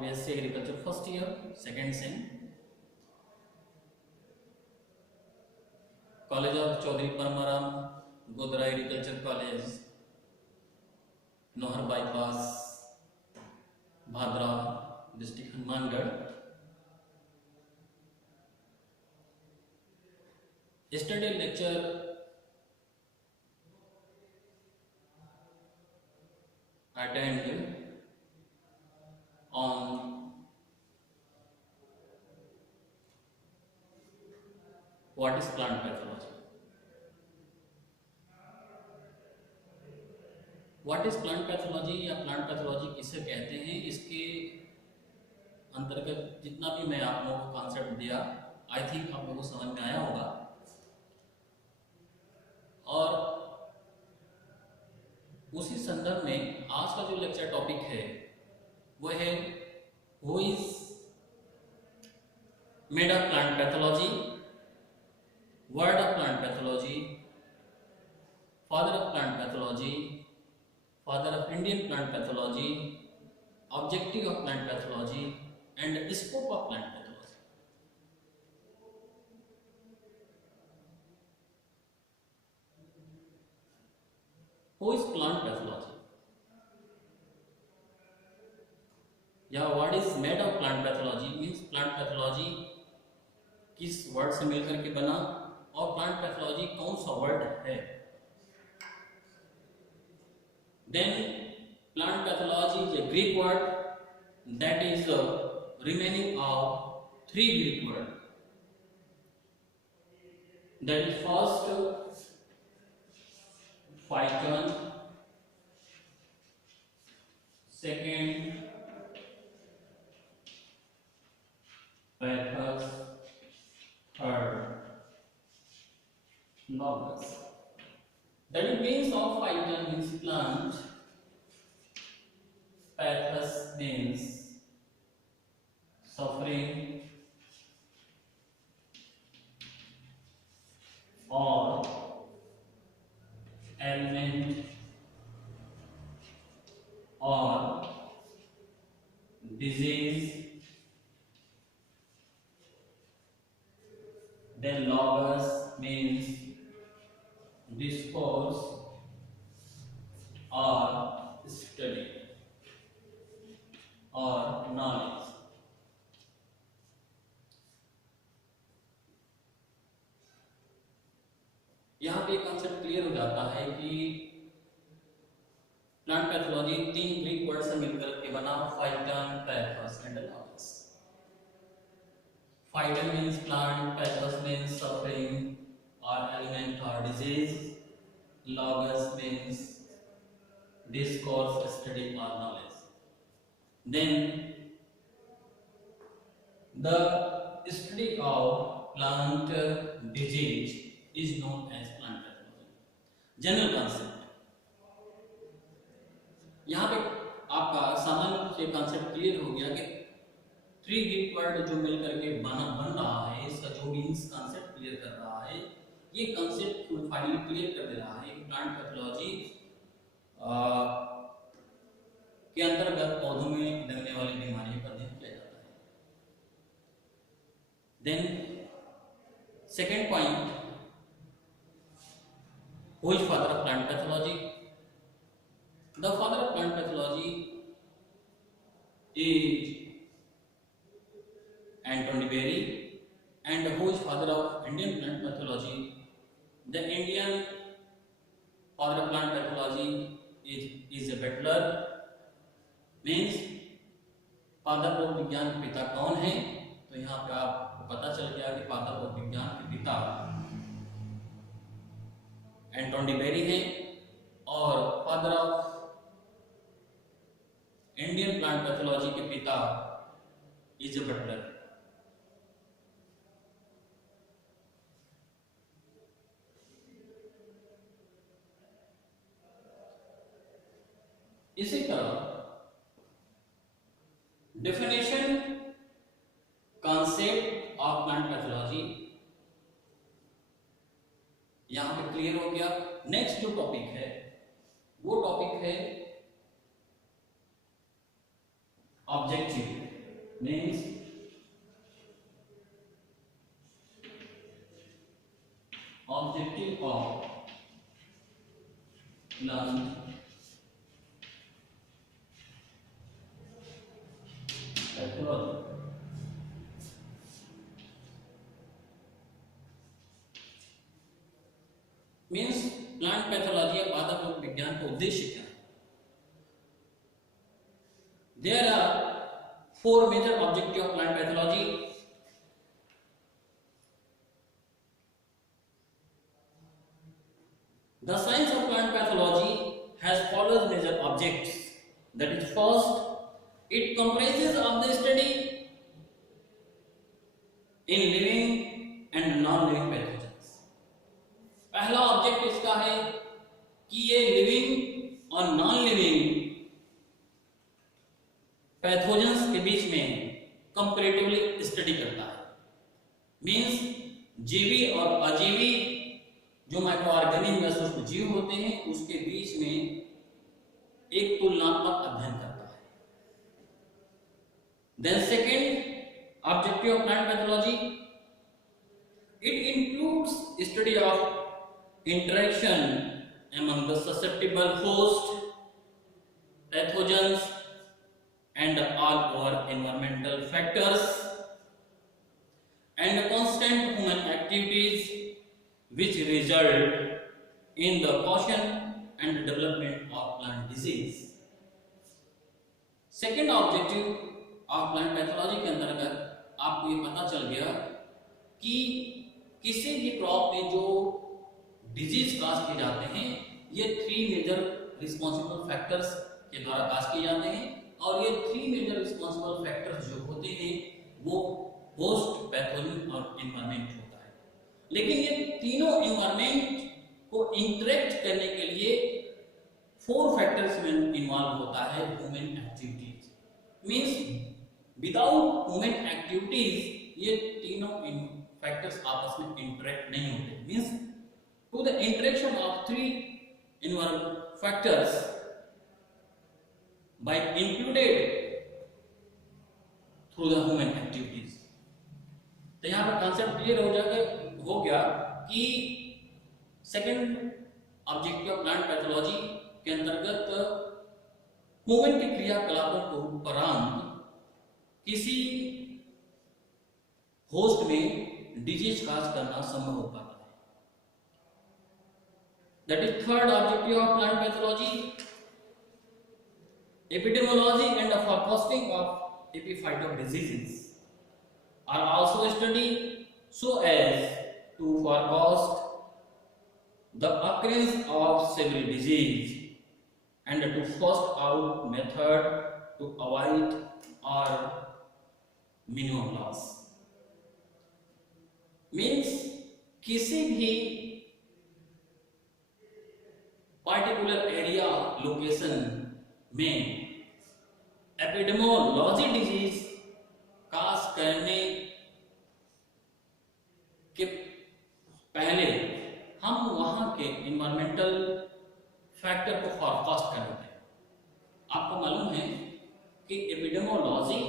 BSc Agriculture first year, second sem, College of Chaudhary Parmaram, Godra Agriculture College, Nohar Bypass, Bhadra, District Hanumangarh. Yesterday lecture attend on what is plant pathology. What is plant pathology या plant pathology किसे कहते हैं, इसके अंतर्गत जितना भी मैं आप लोगों को कॉन्सेप्ट दिया, आई थिंक आप लोगों को समझ में आया होगा। और उसी संदर्भ में आज का जो लेक्चर टॉपिक है वो है who is made of plant pathology, word of plant pathology, father of plant pathology, father of Indian plant pathology, objective of plant pathology and scope of plant pathology. Who is plant pathology? या what is made of plant pathology means plant pathology किस वर्ड से मिलकर के बना और plant pathology कौन सा वर्ड है। Then plant pathology is a Greek word that is remaining of three Greek words. That is first phyton, second pathos, third logos. That is means of phyton means plant, pathos means suffering or ailment or disease. Then logos means discourse or study or knowledge. यहाँ पे concept clear हो जाता है कि plant pathology तीन Greek word से मिलकर के बना, Phaeton, pathos and logos. Phaeton means plant, pathos means suffering or ailment or disease, logos means discourse, study or knowledge. Then the study of plant disease is known as plant pathology. General concept, यहाँ पे आपका सामान्य रूप से concept clear हो गया कि three Greek word जो मिलकर के बन रहा है, इसका जो मीन्स कॉन्सेप्ट क्लियर कर रहा है, ये कंसेप्ट फाइनली क्लियर कर दे रहा है कि प्लांट पैथोलॉजी के अंतर्गत पौधों में लगने वाली बीमारियों का अध्ययन किया जाता है। Then second point, who is father of plant pathology? The father of plant pathology is Antony Bary, and who is father of Indian plant pathology? The Indian father of plant pathology is a Butler, means पादप विज्ञान के पिता कौन है? तो यहाँ पे आपको पता चल गया कि पादप विज्ञान के पिता एंटोनी बेरी है और father of Indian plant pathology के पिता इज ए बटलर। इसी तरह definition concept of plant pathology यहां पे क्लियर हो गया। नेक्स्ट जो टॉपिक है वो टॉपिक है objective. means objective of plant pathology. Means plant pathology या पादप रोग विज्ञान का उद्देश्य क्या है? There are four major objective of plant pathology. The science of plant pathology has follows major objects. That is, first, it comprises of the study in living and non-living pathogens. पहला ऑब्जेक्ट इसका है कि ये लिविंग और नॉन लिविंग पैथोजेंस के बीच में comparatively study करता है. मींस जीवी और अजीवी जो माइक्रो ऑर्गेनिज्म या सूक्ष्म जीव होते हैं उसके बीच में एक तुलनात्मक अध्ययन करता है. Then second objective of plant pathology, it includes study of interaction among the susceptible host pathogens and all over environmental factors and constant human activities which result in the caution and development of plant disease. Second objective of plant pathology के अंतर्गत आपको ये पता चल गया कि किसी भी क्रॉप में जो डिजीज काज किए जाते हैं ये थ्री मेजर रिस्पॉन्सिबल फैक्टर्स के द्वारा काज किए जाते हैं. और ये थ्री मेजर रिस्पॉन्सिबल फैक्टर्स जो होते हैं वो होस्ट, पैथोजन और एनवायरनमेंट होता है. लेकिन ये तीनों एनवायरनमेंट को इंटरेक्ट करने के लिए फोर फैक्टर्स में इन्वॉल्व होता है. Human activities means without human activities ये तीनों फैक्टर्स आपस में इंटरेक्ट नहीं होते. Means to the interaction of three environmental factors by included through the human activities. तो यहाँ पर कॉन्सेप्ट क्लियर हो गया कि second objective of plant pathology के अंतर्गत ह्यूमन के क्रियाकलापों को उपरांत किसी होस्ट में डिजीज काज करना संभव हो पाता है. That is third objective of plant pathology. Epidemiology and the forecasting of epiphytic diseases are also studied so as to forecast the occurrence of several disease and to first out method to avoid or minimum loss. Means किसी भी particular area location में epidemiology disease cause करने के पहले हम वहां के environmental factor को फॉरकास्ट कर लेते हैं. आपको मालूम है कि epidemiology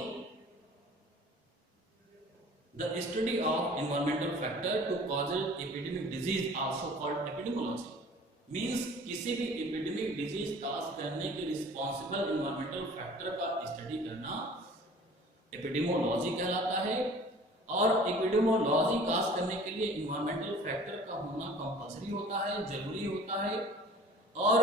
the study of environmental factor to cause epidemic disease also called epidemiology. Means किसी भी एपिडेमिक डिजीज काज करने के रिस्पॉन्सिबल इन्वायरमेंटल फैक्टर का स्टडी करना एपिडेमोलॉजी कहलाता है. और एपिडेमोलॉजी काज करने के लिए इन्वायरमेंटल फैक्टर का होना कंपल्सरी होता है, जरूरी होता है. और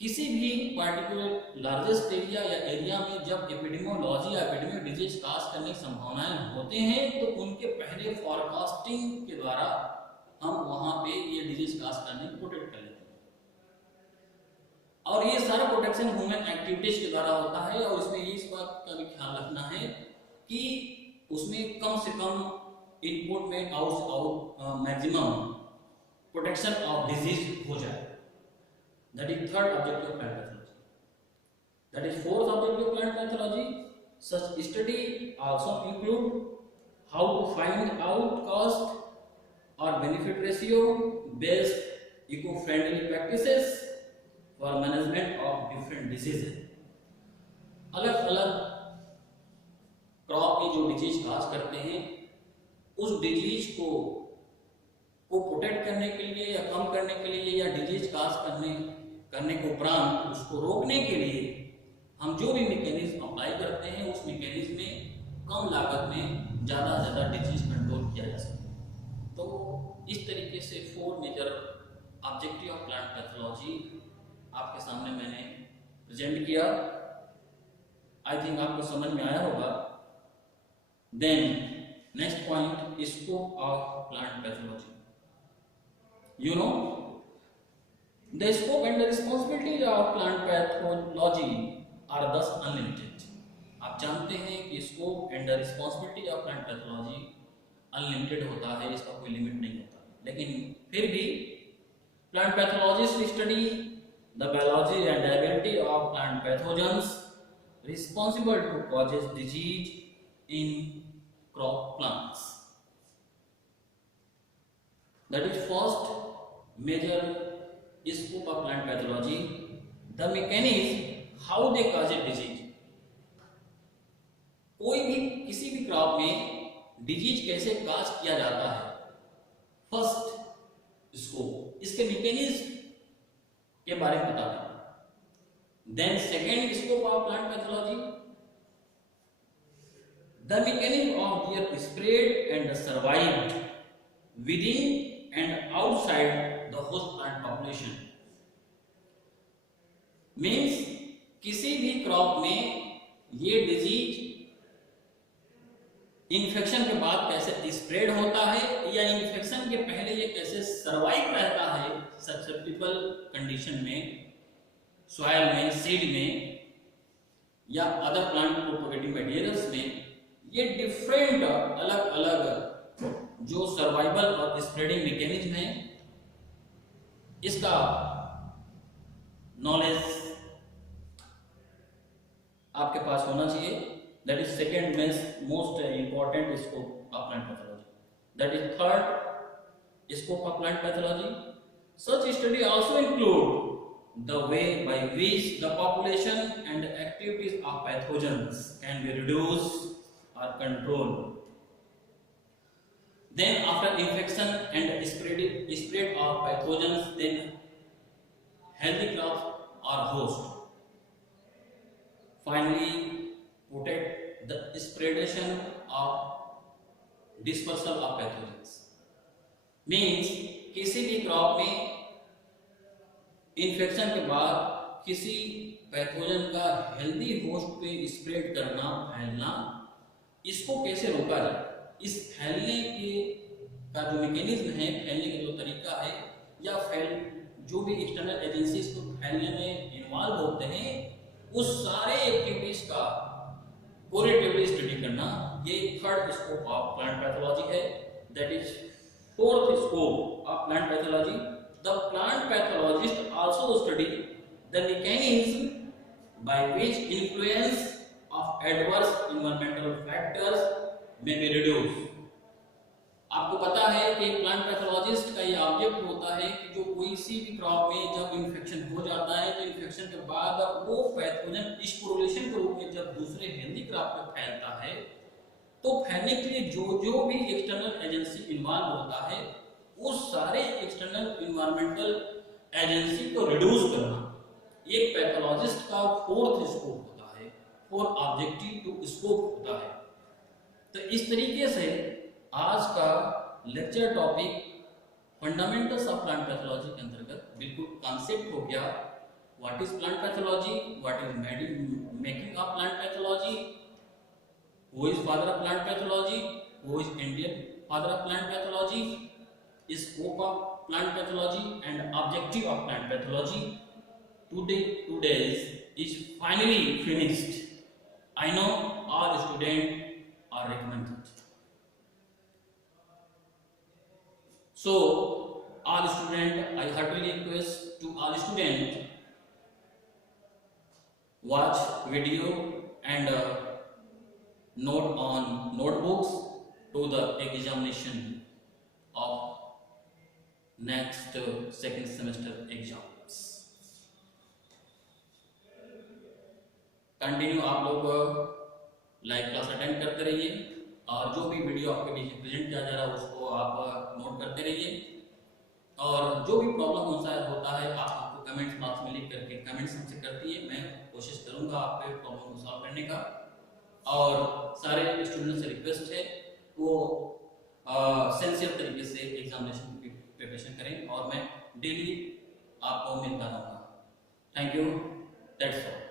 किसी भी पार्टिकुलर लार्जेस्ट एरिया या एरिया में जब एपिडेमोलॉजी या एपिडेमिक डिजीज काज करने की संभावनाएं होते हैं तो उनके पहले फॉरकास्टिंग के द्वारा हम वहां पे ये डिजीज काज करने को प्रोटेक्ट कर लेते हैं. और ये सारा प्रोटेक्शन ह्यूमन एक्टिविटीज के द्वारा होता है. और इसमें इस बात का भी ख्याल रखना है कि उसमें कम से कम इनपुट में out maximum protection of disease हो जाए. That is third objective of plant pathology. That is fourth objective of plant pathology. Such study also include how to find out cost or benefit ratio based eco-friendly practices for management of different diseases. अलग अलग क्रॉप की जो disease cause करते हैं उस डिजीज को प्रोटेक्ट करने के लिए या कम करने के लिए या डिजीज काज करने के उपरांत उसको रोकने के लिए हम जो भी मैकेनिज्म अप्लाई करते हैं उस मैकेनिज्म में कम लागत में ज़्यादा से ज़्यादा डिजीज कंट्रोल किया जा सके। तो इस तरीके से 4 major objective of plant pathology आपके सामने मैंने प्रेजेंट किया। आई थिंक आपको समझ में आया होगा। Then next point, scope of plant pathology. You know, the scope and the responsibilities of plant pathology are thus unlimited. आप जानते हैं कि scope and the responsibility of plant pathology unlimited होता है, इसका कोई लिमिट नहीं होता। लेकिन फिर भी plant pathologist study the biology and ability of plant pathogens responsible to causes disease in crop plants. That is first major scope of plant pathology, the mechanism how they cause a disease। कोई भी किसी भी क्रॉप में डिजीज कैसे काज किया जाता है, first scope, इसके मैकेनिज्म के बारे में बता दें। Then second scope of plant pathology, the mechanism of their spread and survived within and outside the host plant population। Means किसी भी क्रॉप में ये डिजीज इन्फेक्शन के बाद कैसे स्प्रेड होता है या इन्फेक्शन के पहले ये कैसे सरवाइव रहता है ससेप्टिबल कंडीशन में, सॉइल में, सीड में या अदर प्लांट प्रोपेगेटिंग मटेरियल्स में। ये डिफरेंट अलग अलग जो सर्वाइवल और स्प्रेडिंग मैकेनिज्म है, इसका नॉलेज आपके पास होना चाहिए। That is second most important scope of plant pathology. That is third scope of plant pathology, such study also include the way by which the population and activities of pathogens can be reduced और controlled. Then after infection and spread of pathogens, then healthy crops are host. Finally, protect the spreadation of dispersal of pathogens। Means किसी भी क्रॉप में इन्फेक्शन के बाद किसी पैथोजन का healthy host पे स्प्रेड करना, फैलना, इसको कैसे रोका जाए। इस फैलने के का जो मैकेनिज्म है, फैलने का जो तरीका है या जो भी एक्सटर्नल एजेंसीज को फैलने में इन्वॉल्व होते हैं, उस सारे एक्टिविटीज का कोरिलेटिवली स्टडी करना, ये third scope of plant pathology है। That is fourth scope of plant pathology, the plant pathologist also study the mechanism by which influence of adverse environmental factors may be reduce. आपको पता है कि प्लांट पैथोलॉजिस्ट का ये ऑब्जेक्ट होता है कि जो कोई सी भी क्रॉप में जब इन्फेक्शन हो जाता है तो इन्फेक्शन के बाद वो पैथोजन स्पोरुलेशन के रूप में जब दूसरे हेल्दी क्रॉप पे फैलता है, तो फैलने के लिए जो भी एक्सटर्नल एजेंसी इन्वॉल्व होता है, उस सारे एक्सटर्नल इन्वायरमेंटल एजेंसी को रिड्यूस करना एक पैथोलॉजिस्ट का फोर्थ स्कोप होता है, फोर्थ ऑब्जेक्टिव टू स्कोप होता है। तो इस तरीके से आज का lecture topic fundamentals of plant pathology के अंतर्गत बिल्कुल कॉन्सेप्ट हो गया। What is plant pathology, what is making of plant pathology, who is father of plant pathology, who is Indian father of plant pathology, scope of plant pathology and objective of plant pathology. Today's is finally finished. I know all students are recommended. So all students, I heartily request to all students watch video and note on notebooks to the examination of next second semester exams. Continue आप लोग live class attend करते रहिए और जो भी वीडियो आपके बीच में प्रेजेंट किया जा रहा है उसको आप नोट करते रहिए। और जो भी प्रॉब्लम होता है आप हमको कमेंट्स बॉक्स में लिख करके कमेंट्स हमसे करती है, मैं कोशिश करूंगा आपके प्रॉब्लम को सॉल्व करने का। और सारे स्टूडेंट्स से रिक्वेस्ट है वो सिंसियर तरीके से एग्जामिनेशन की प्रिपरेशन करें और मैं डेली आपको मिलता रहूँगा। Thank you, that's all.